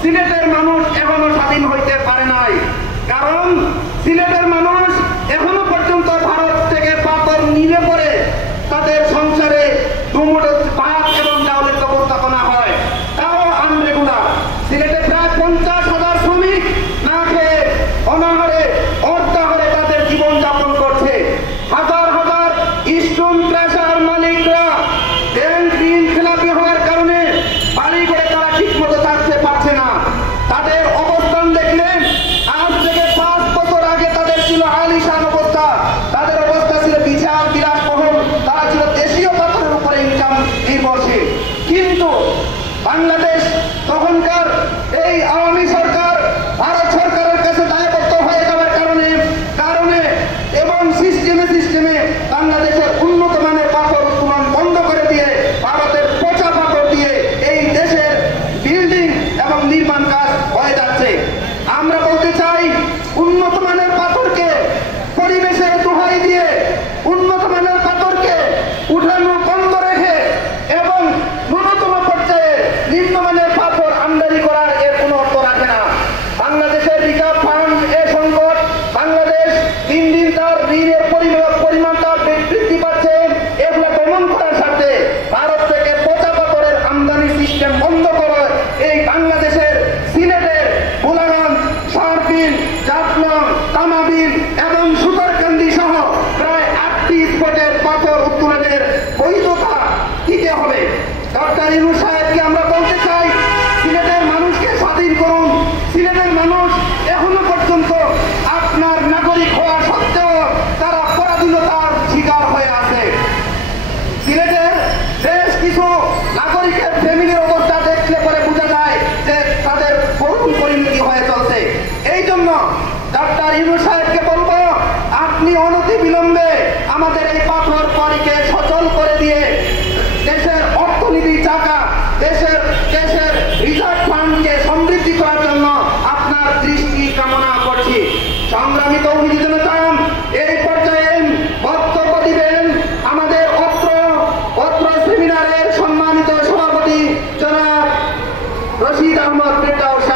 সিলেটের মানুষ এখনো স্বাধীন হইতে পারে নাই, কারণ সিলেটের মানুষ এখনো পর্যন্ত ভারত থেকে পাথর নিয়ে পড়ে তাদের সংসারে দুমুঠো ভাত এবং চাউলের ব্যবস্থাপনা হয়, তাও আনরেগুলার। সিলেটে প্রায় 50,000 শ্রমিক না খেয়ে অনাহারে অর্ধাহারে তাদের জীবনযাপন করছে। হাজার হাজার স্টোন ক্র্যাশার মালিকরা ব্যাংক ঋণ খেলাপি হওয়ার কারণে বাড়ি করে তারা ঠিক মতো থাকতে পারছে না। তাদের অবস্থান দেখলেন, আজ থেকে 5 বছর আগে তাদের ছিল আলিশান অবস্থা, তাদের অবস্থা ছিল বিশাল বিলাসবহুল, তারা ছিল দেশীয় পাথরের উপরে ইনকাম নির্ভরশীল। কিন্তু বাংলাদেশ তখনকার এই আওয়ামী সরকার ভারত সরকারের কাছে দায়বদ্ধ হয়ে যাওয়ার কারণে এবং সিস্টেমে বাংলাদেশের উন্নত মানের পাথর উত্তোলন বন্ধ করে দিয়ে ভারতের পচা পাথর দিয়ে এই দেশের বিল্ডিং এবং নির্মাণ কাজ হয়ে যাচ্ছে। আমরা বলতে চাই, উন্নত মানের পাথরকে পরিবেশের দোহাই দিয়ে উন্নত মানের পাথরকে উঠানো বন্ধ রেখে এবং ন্যূনতম পর্যায়ে নিম্নমানের পাথর আমদানি করার এর কোনো অর্থ রাখে না। বাংলাদেশের রিজার্ভ ফান্ড এ সংকট, বাংলাদেশ দিন দিন তার ঋণের পরিমাণটা বৃদ্ধি পাচ্ছে, এগুলো দমন করার সাথে ভারত থেকে পচা পাথরের আমদানি সিস্টেম বন্ধ করে এই বাংলাদেশের সিলেটের গোলাগঞ্জ, শাহরবিল, জাফলং, তামাবিল এবং সুতারকান্দি সহ প্রায় 8টি স্পটের পাথর উত্তোলনের বৈধতা দিতে হবে। ডক্টর ইউনূস সাহেবকে আমরা বলতে চাই, সিলেটের মানুষকে স্বাধীন করুন। সিলেটের মানুষ এখনো পর্যন্ত আপনার নাগরিক হওয়া সত্ত্বেও তারা পরাধীনতার শিকার হয়ে আছে। সিলেটের বেশ কিছু নাগরিকের ফ্যামিলির অবস্থা দেখলে পরে বোঝা যায় যে তাদের করুণ পরিণতি হয়ে চলছে। এই জন্য ডক্টর ইউনূস সাহেবকে বলবো, আপনি অনতি বিলম্বে আমাদের এই পাথর কোয়ারিকে সচল করে দিয়ে দেশের অর্থনীতি চাকা, দেশের রিজার্ভ ফান্ডকে সমৃদ্ধি করার জন্য আপনার দৃষ্টি কামনা করছি। সংগ্রামী তৌহিদি জনতা, এই পর্যায়ে বক্তব্য দিবেন আমাদের অত্র সেমিনারের সম্মানিত সভাপতি জনাব রশিদ আহমদ ফেরদাউস।